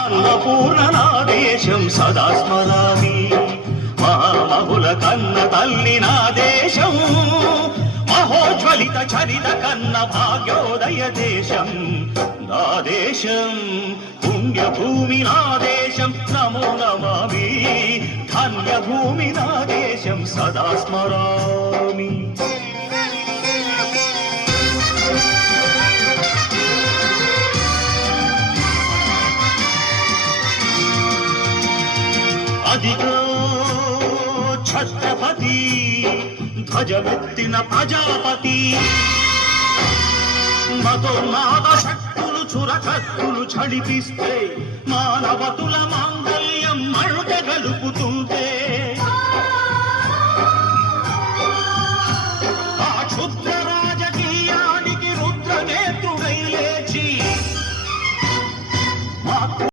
అన్నపూర్ణ నా దేశం సదా స్మరామి మహామహుల కన్న తల్లి నా దేశం మహోజ్వలిత చరిత కన్న భాగ్యోదయ దేశం నా దేశం పుణ్యభూమి నా దేశం నమో నమామి ధన్యభూమి నా దేశం సదా స్మరామి అదిగో ఛత్రపతి ధ్వజమెత్తిన ప్రజాపతి మతోన్మాద శక్తులు చురకత్తులు ఝడిపిస్తే మానవతుల మాంగళ్యం మరుటగలు